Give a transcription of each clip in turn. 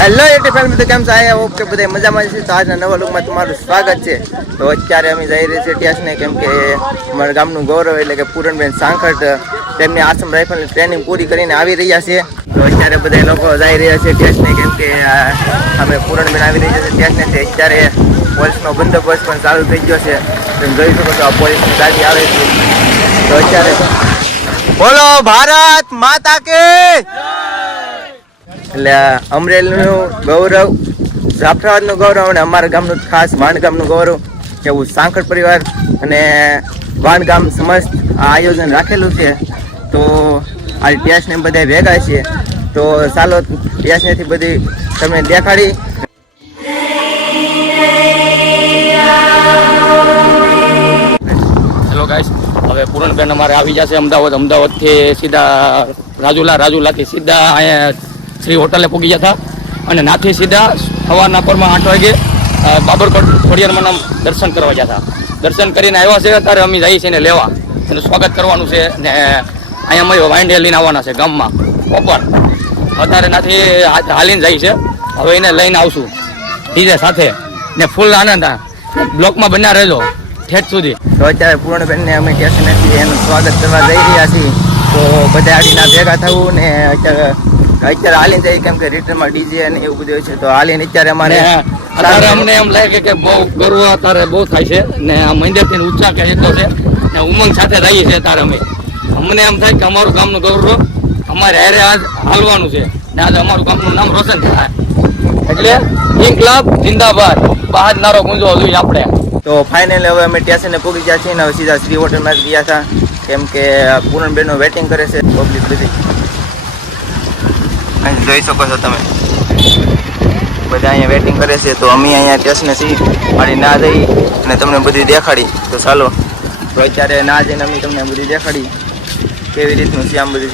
Hello YouTube family, તો કેમ છો? આયા ઓકે, બધા મજામાં છે. તો આજના નવા લુકમાં તમારું સ્વાગત છે. તો અત્યારે અમે જઈ રહ્યા છીએ ટેસ્ટને, કેમ કે અમારા ગામનું ગૌરવ એટલે કે પૂરણબેન સાંખટ તેમની આસામ રાઇફલની ટ્રેનિંગ પૂરી કરીને આવી રહ્યા છે. તો અત્યારે બધા લોકો જઈ રહ્યા છે ટેસ્ટને, કેમ કે અમે પૂરણબેન આવી રહ્યા છે ટેસ્ટને. અત્યારે પોલીસનો બંદોબસ્ત પણ ચાલુ થઈ ગયો છે. તમે જોઈ શકો છો, આ પોલીસની ગાડી આવે છે. તો અત્યારે બોલો ભારત માતા કે, એટલે અમરેલીનું ગૌરવ, જાફરાબાદનું ગૌરવ અને અમારા ગામનું ખાસ વાણ ગામનું ગૌરવ એવું સાંખટ પરિવાર અને વાણ ગામ સમસ્ત આ આયોજન રાખેલું છે. તો આ ટેસ્ટને બધા ભેગા છે. તો ચાલો ટેસ્ટનેથી બધી તમને દેખાડી. હેલો ગાઈસ, હવે પૂરણબેન અમારે આવી જશે અમદાવાદથી સીધા રાજુલાથી સીધા અહીંયા શ્રી હોટલે પૂગી ગયા હતા અને નાથી સીધા સવારના પરમાં 8 વાગે બાબરકોટ ખોડિયારમાં દર્શન કરવા ગયા હતા. દર્શન કરીને આવ્યા છે. અત્યારે અમે જઈએ છીએ ને લેવા એનું સ્વાગત કરવાનું છે ને અહીંયા અમે વાઇન્ડે લઈને આવવાના છે ગામમાં પ્રોપર. અત્યારે નાથી હાલીને જાય છે. હવે એને લઈને આવશું ડીજે સાથે ને ફૂલ આનંદ. બ્લોકમાં બન્યા રહેજો ઠેઠ સુધી. તો અત્યારે પૂર્ણબેનને અમે ટેસ્ટનેથી એનું સ્વાગત કરવા જઈ રહ્યા છીએ. તો બધા આડીના ભેગા થવું ને અત્યારે હાલીને જાય, કેમ કે રિટર્નમાં ડીજે અને એવું બધું છે. તો હાલીને અત્યારે અમારે અમને એમ લાગે કે બહુ ગર્વ અત્યારે બહુ થાય છે ને આ મંદિરથી ઉત્સાહ કે એટલો છે ને ઉમંગ સાથે રહીએ છીએ. ત્યારે અમને એમ થાય કે અમારું ગામનું ગૌરવ અમારે હારે આજ હાલવાનું છે ને આજે અમારું ગામનું નામ રોશન થાય. એટલે ઇન્કલાબ જિંદાબાદ, બહાર નારો ગુંજવો જોઈએ આપણે. તો ફાઇનલી હવે અમે સ્ટેશને પહોંચી ગયા છીએ ને હવે સીધા શ્રી હોટલમાં ગયા હતા, કેમ કે પૂરણબેનનું વેટિંગ કરે છે પબ્લિક બધી. અહીં જોઈ શકો છો તમે, બધા અહીંયા વેટિંગ કરે છે. તો અમે અહીંયા સ્ટેશને છીએ, મારી ના જઈ અને તમને બધી દેખાડી. તો ચાલો, તો અત્યારે ના જઈને અમે તમને બધી દેખાડી કેવી રીતનું છે આમ બધું.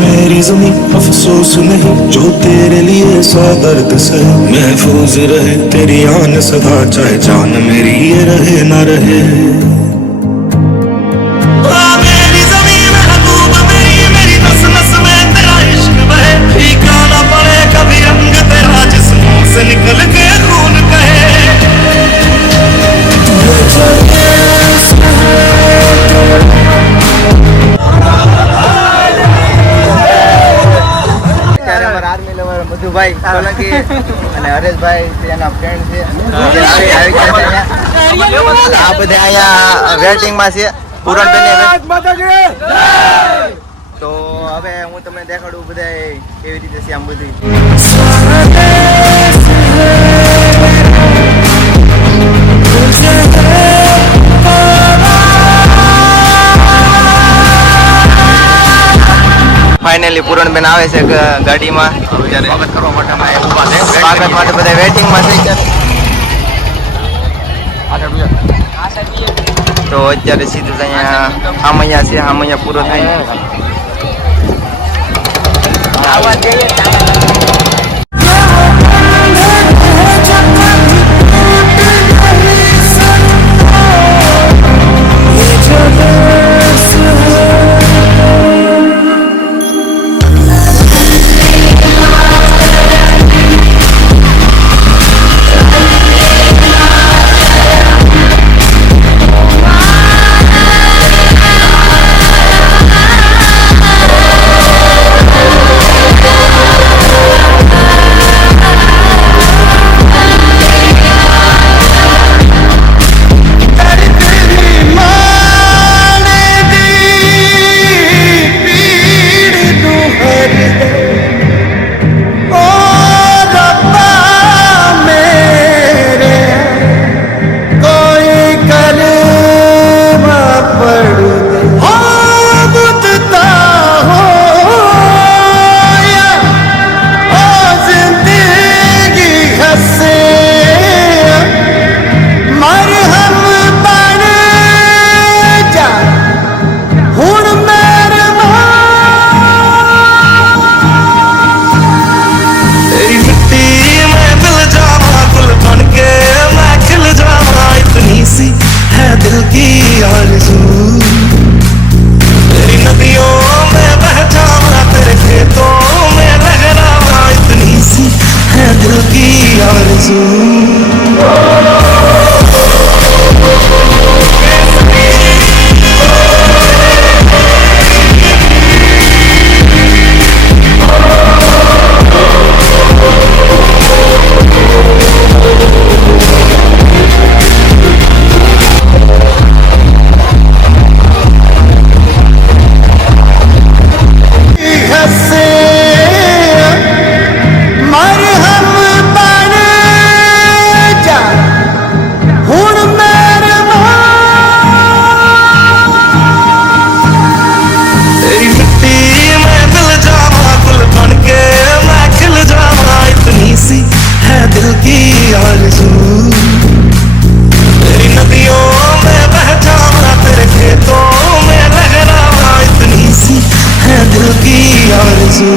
मेरी ज़मीं अफसोस नहीं जो तेरे लिए सौ दर्द सहे, महफूज रहे तेरी आन सदा, चाहे जान मेरी ये रहे ना रहे. मेरी ज़मीं महबूब मेरी नस नस में तेरा इश्क बहे, फीका ना पड़े कभी रंग तेरा जिस्मों से निकल के खून बहे. મધુભાઈ સોલંકી અને હરેશભાઈ એના ફ્રેન્ડ છે. આ બધા અહીંયા વેટિંગમાં છે પૂરણબેન. તો હવે હું તમને દેખાડું બધા કેવી રીતે છે આમ બધી. ફાઇનલી પૂરણબેન આવે છે ગાડીમાં. સ્વાગત કરવા માટે અમે ઊભા છે. સ્વાગત માટે બધા વેટિંગમાં છે અત્યારે. તો અત્યારે સીધું જ અહીંયા હામૈયા છે, હામૈયા પૂરો થાય. दिल की आरज़ू दिल की आरज़ू तेरी नदियों में बह जाना तेरे खेतों में लहराना इतनी सी है दिल की आरज़ू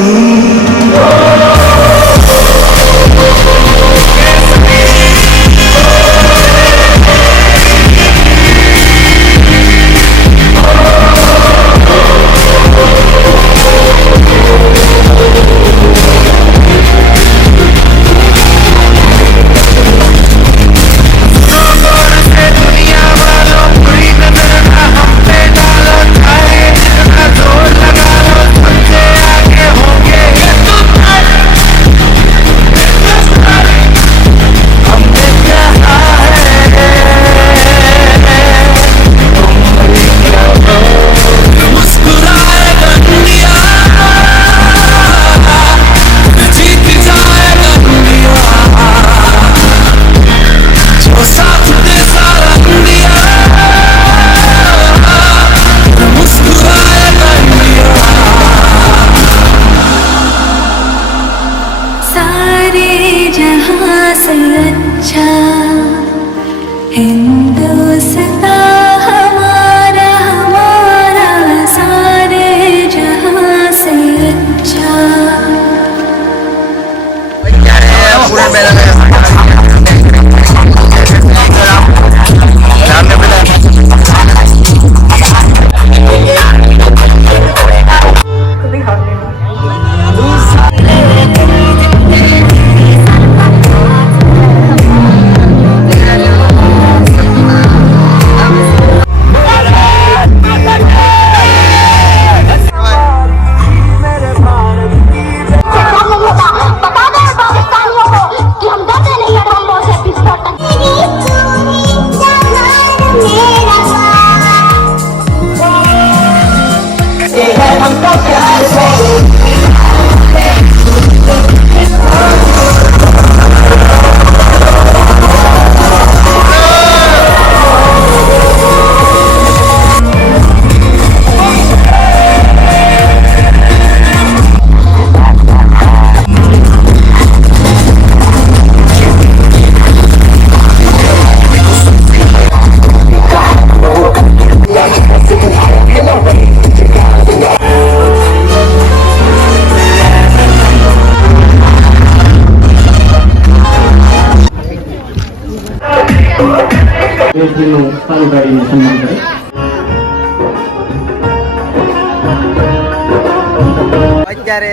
અત્યારે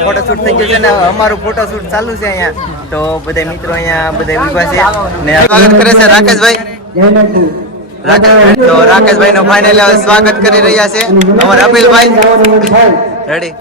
ફોટોશૂટ થઈ ગયું છે ને અમારું ફોટોશૂટ ચાલુ છે અહીંયા તો બધા મિત્રો અહીંયા બધા ઉભા છે ને સ્વાગત કરે છે રાકેશભાઈ તો રાકેશભાઈ નો ફાઇનલ સ્વાગત કરી રહ્યા છે અમારા અપીલભાઈ રેડી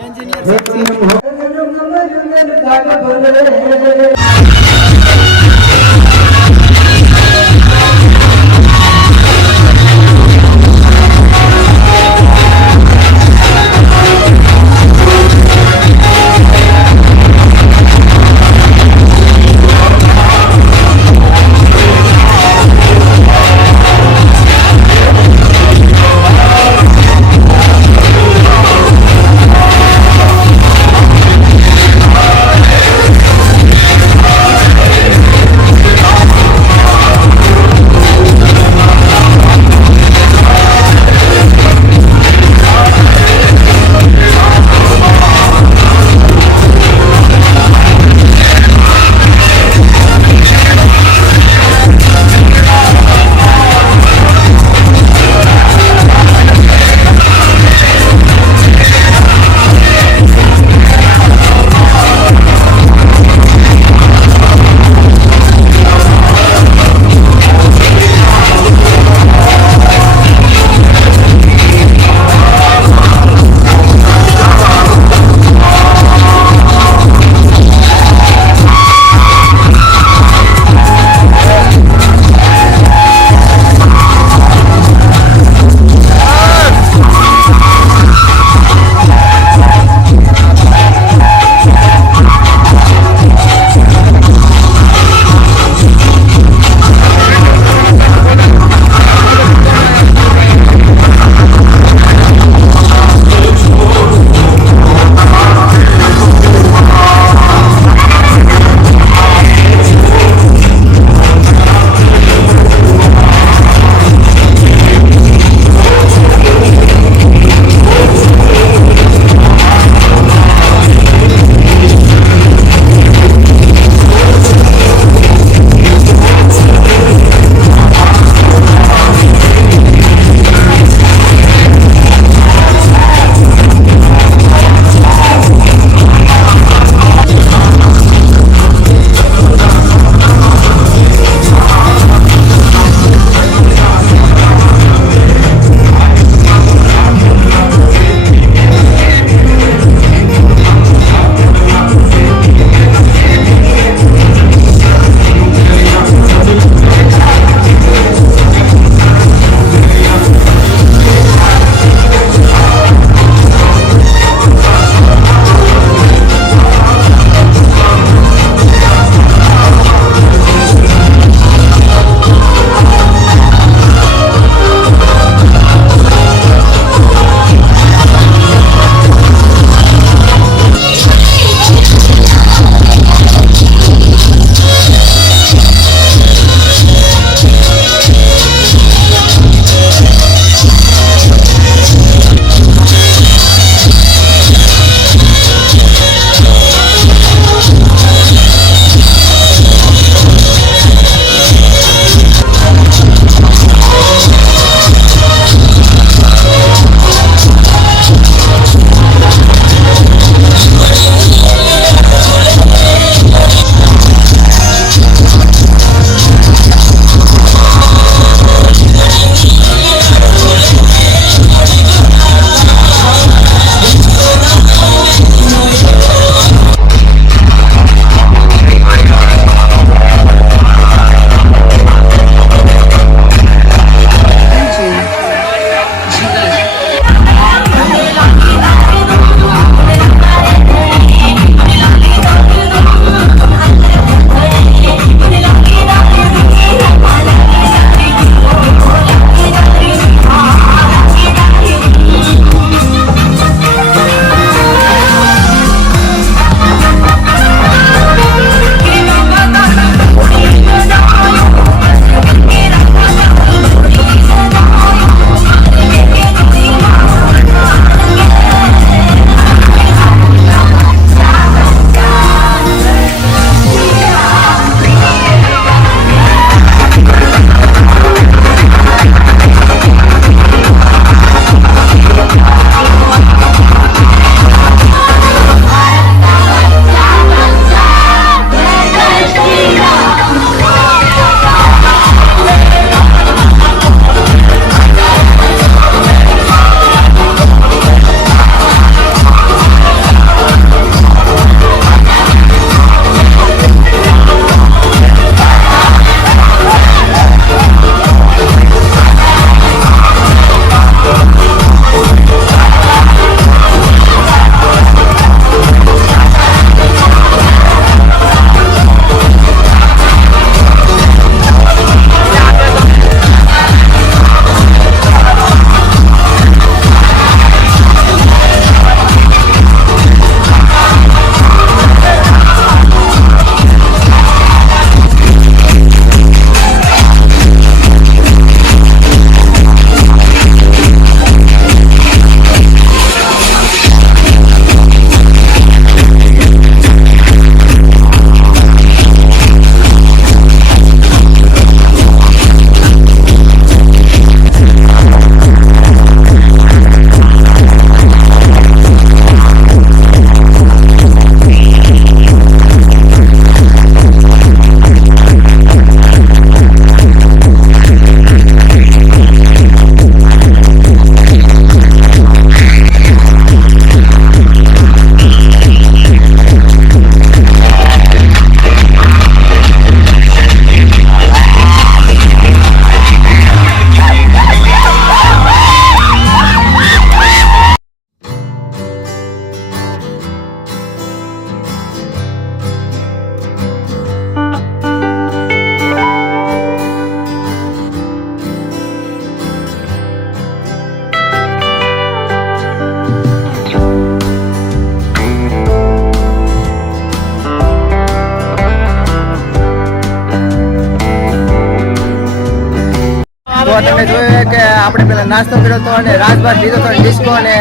તમે જોયું કે આપણે પેલા નાસ્તો કર્યો હતો અને રાજભાત લીધો હતો ડિસ્કો અને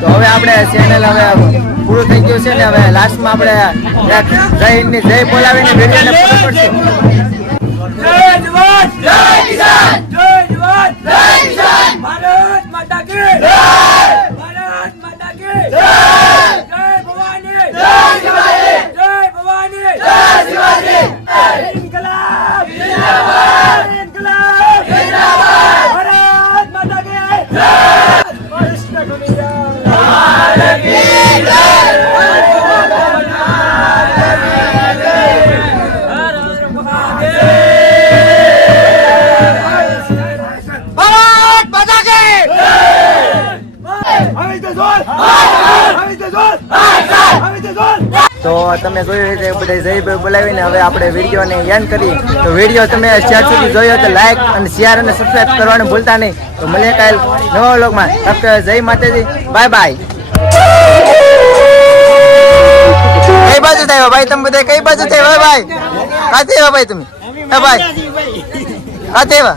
તો હવે આપણે ચેનલ હવે પૂરું થઈ ગયું છે ને હવે લાસ્ટમાં આપણે જય હિન્દની જય બોલાવીને વિડીયોને પૂરો કરશું. જય જવાન જય કિસાન જય જવાન જય કિસાન ભારત માતા કી જય ભારત માતા કી જય જય ભવાની જય શિવાજી જય ભવાની જય શિવાજી ઇન્કલાબ જિંદાબાદ ઇન્કલાબ જિંદાબાદ ભારત માતા કી જય કૃષ્ણ કનૈયા લાલ કી જય તો તમે જોયું છે બધા જય બોલાવીને હવે આપણે વિડીયોને એન્ડ કરી. તો વિડીયો તમે શેર સુધી જોયો તો લાઈક અને શેર અને સબસ્ક્રાઇબ કરવાનું ભૂલતા નહીં. તો મળીએ કાલ નવા વ્લોગમાં. તબ તક જય માતાજી, બાય બાય. કઈ બાજુ થયો ભાઈ તમે બધા? કઈ બાજુ થયો ભાઈ? કાતે એવા ભાઈ તમે? હે ભાઈ કાતે એવા?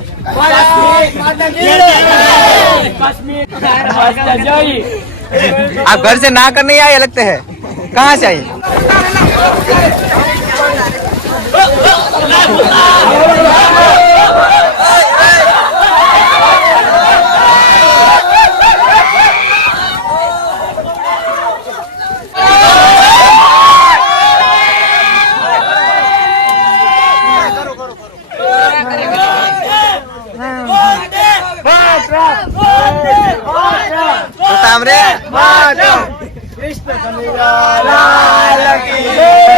आप घर से ना कर नहीं आए लगते हैं. कहाँ से आए? कृष्ण कन्हैया लाल की